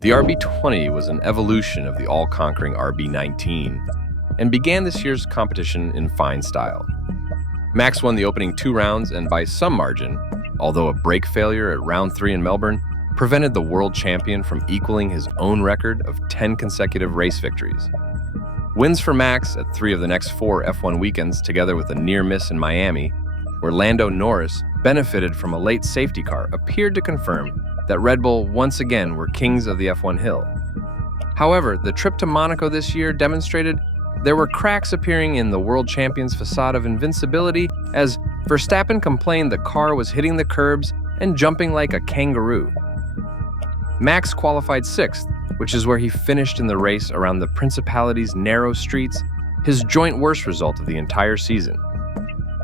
The RB-20 was an evolution of the all-conquering RB-19 and began this year's competition in fine style. Max won the opening 2 rounds and by some margin, although a brake failure at round 3 in Melbourne prevented the world champion from equaling his own record of 10 consecutive race victories. Wins for Max at 3 of the next 4 F1 weekends, together with a near miss in Miami, where Lando Norris benefited from a late safety car, appeared to confirm that Red Bull once again were kings of the F1 hill. However, the trip to Monaco this year demonstrated there were cracks appearing in the world champion's facade of invincibility as Verstappen complained the car was hitting the curbs and jumping like a kangaroo. Max qualified 6th, which is where he finished in the race around the Principality's narrow streets, his joint worst result of the entire season.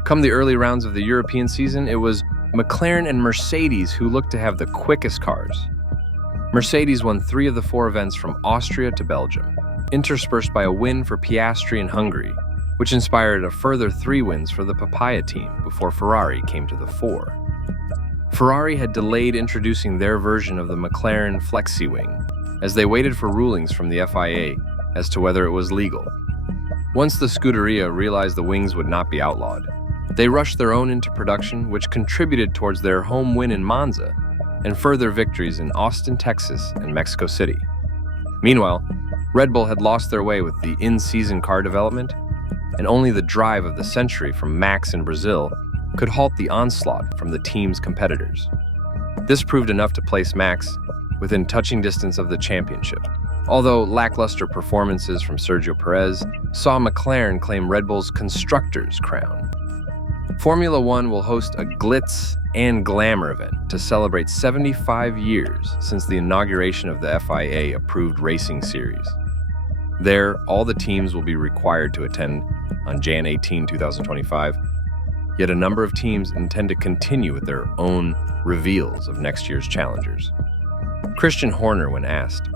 Come the early rounds of the European season, it was McLaren and Mercedes who looked to have the quickest cars. Mercedes won 3 of the 4 events from Austria to Belgium, interspersed by a win for Piastri in Hungary, which inspired a further 3 wins for the Papaya team before Ferrari came to the fore. Ferrari had delayed introducing their version of the McLaren Flexi Wing, as they waited for rulings from the FIA as to whether it was legal. Once the Scuderia realized the wings would not be outlawed, they rushed their own into production, which contributed towards their home win in Monza and further victories in Austin, Texas, and Mexico City. Meanwhile, Red Bull had lost their way with the in-season car development, and only the drive of the century from Max in Brazil could halt the onslaught from the team's competitors. This proved enough to place Max within touching distance of the championship, although lackluster performances from Sergio Perez saw McLaren claim Red Bull's Constructors' crown. Formula One will host a glitz and glamour event to celebrate 75 years since the inauguration of the FIA-approved racing series. There, all the teams will be required to attend on Jan 18, 2025, yet a number of teams intend to continue with their own reveals of next year's challengers. Christian Horner, when asked,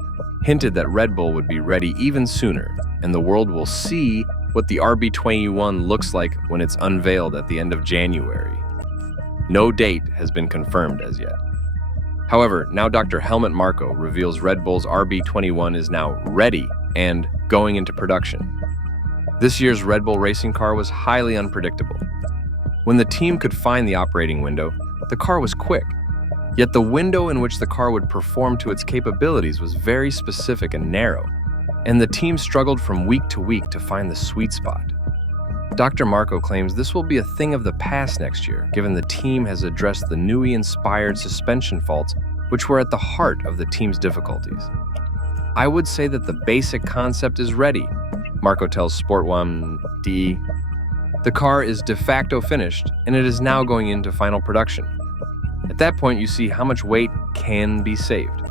hinted that Red Bull would be ready even sooner, and the world will see what the RB-21 looks like when it's unveiled at the end of January. No date has been confirmed as yet. However, now Dr. Helmut Marko reveals Red Bull's RB-21 is now ready and going into production. This year's Red Bull racing car was highly unpredictable. When the team could find the operating window, the car was quick. Yet the window in which the car would perform to its capabilities was very specific and narrow, and the team struggled from week to week to find the sweet spot. Dr. Marko claims this will be a thing of the past next year, given the team has addressed the Newey-inspired suspension faults which were at the heart of the team's difficulties. I would say that the basic concept is ready, Marko tells Sport1.de. The car is de facto finished, and it is now going into final production. At that point, you see how much weight can be saved.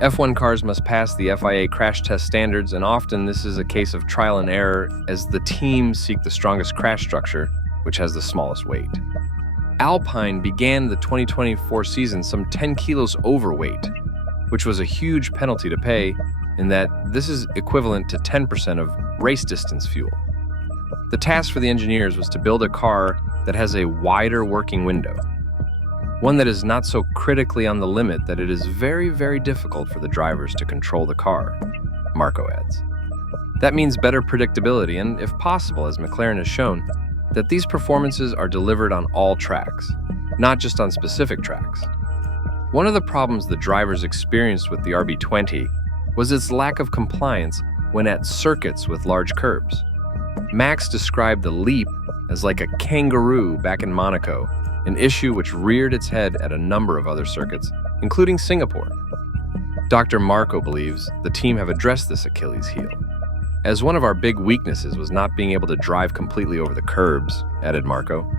F1 cars must pass the FIA crash test standards, and often this is a case of trial and error as the teams seek the strongest crash structure, which has the smallest weight. Alpine began the 2024 season some 10 kilos overweight, which was a huge penalty to pay in that this is equivalent to 10% of race distance fuel. The task for the engineers was to build a car that has a wider working window, one that is not so critically on the limit that it is very, very difficult for the drivers to control the car, Marko adds. That means better predictability and, if possible, as McLaren has shown, that these performances are delivered on all tracks, not just on specific tracks. One of the problems the drivers experienced with the RB-20 was its lack of compliance when at circuits with large curbs. Max described the leap as like a kangaroo back in Monaco, an issue which reared its head at a number of other circuits, including Singapore. Dr. Marko believes the team have addressed this Achilles heel. As one of our big weaknesses was not being able to drive completely over the curbs, added Marko.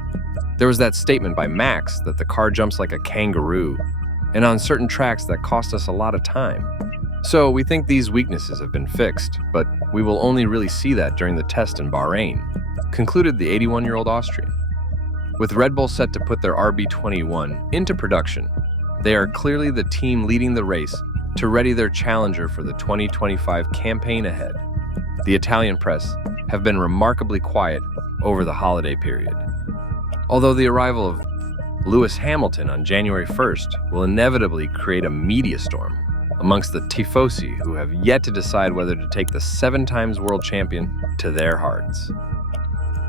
There was that statement by Max that the car jumps like a kangaroo, and on certain tracks that cost us a lot of time. So we think these weaknesses have been fixed, but we will only really see that during the test in Bahrain, concluded the 81-year-old Austrian. With Red Bull set to put their RB-21 into production, they are clearly the team leading the race to ready their challenger for the 2025 campaign ahead. The Italian press have been remarkably quiet over the holiday period. Although the arrival of Lewis Hamilton on January 1st will inevitably create a media storm, amongst the tifosi who have yet to decide whether to take the 7 times world champion to their hearts.